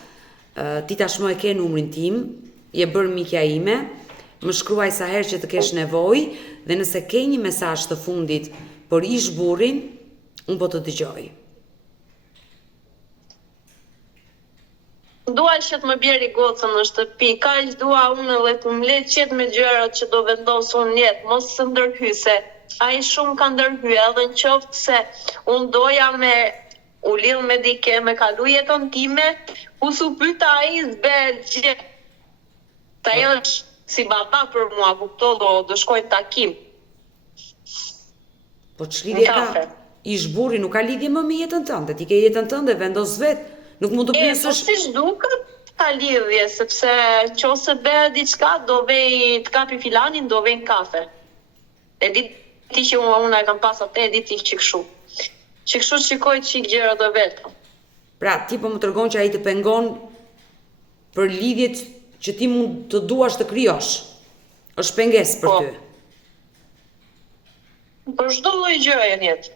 Ti tashmë e ke numrin tim, je bërë mikja ime, më shkruaj sa herë që të kesh nevojë dhe nëse ke një mesazh të fundit për ish burrin, unë po të dëgjoj. Dua që të më bjeri gocën në shtëpi, kaq dua unë edhe të më le qet me gjërat që do vendos unë jetë, mos së ndërhyse. Ai shumë ka ndërhy, edhe në qoftë se unë doja me u lidh me dike, me kalu jetën time, ku su pyta ai s'be gjë. Ta është si baba për mua, kupto do shkojnë takim. Po ç'lidhje ka? Ish burri nuk ka lidhje më me jetën tënde, ti ke jetën tënde, vendos vetë. Nuk mund të pyesësh. Po si duket ka lidhje, sepse nëse bëhet diçka, do vej të kapi filanin, do vej në kafe. E di ti që unë e kam pas atë, e di ti që kështu. Që kështu shikoj çik gjëra të vetë. Pra, ti po më tregon që ai të pengon për lidhjet që ti mund të duash të krijosh. Është pengesë për ty. Për çdo lloj gjëje në jetë.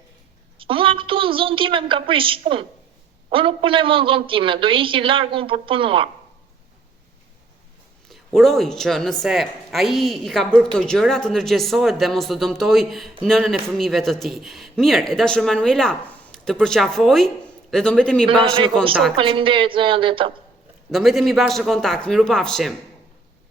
Mua këtu në zonë time më ka prish punë. Unë nuk punoj më në zonë time, do iki larg unë për të punuar. Uroj që nëse ai i ka bërë këto gjëra të ndërgjegjësohet dhe mos të dëmtoj nënën e fëmijëve të tij. Mirë, e dashur Manuela, të përqafoj dhe do mbetemi bashkë në kontakt. Faleminderit zonja Deta. Do mbetemi bashkë në kontakt. Mirupafshim.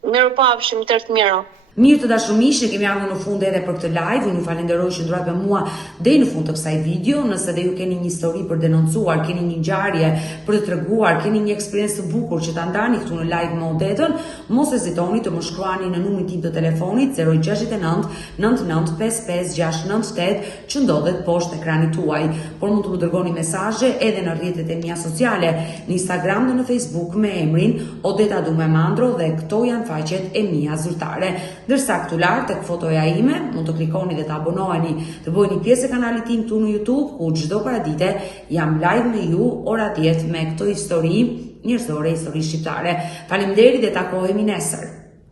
Mirupafshim, tërë të mira. Mirë të dashur miq, ne kemi ardhur në fund edhe për këtë live. Unë ju falenderoj që ndrohet me mua deri në fund të kësaj video. Nëse dhe ju keni një histori për denoncuar, keni një ngjarje për të treguar, keni një eksperiencë të bukur që ta ndani këtu në live me Odetën, mos hezitoni të më shkruani në numrin tim të telefonit 069 99 55 698 që ndodhet poshtë ekranit tuaj. Por mund të më dërgoni mesazhe edhe në rrjetet e mia sociale, në Instagram dhe në Facebook me emrin Odeta Dumemandro dhe këto janë faqet e mia zyrtare. Ndërsa këtu lart tek fotoja ime, mund të klikoni dhe të abonoheni, të bëheni pjesë e kanalit tim këtu në YouTube, ku çdo paradite jam live me ju ora 10 me këto histori njerëzore, histori shqiptare. Faleminderit dhe takohemi nesër.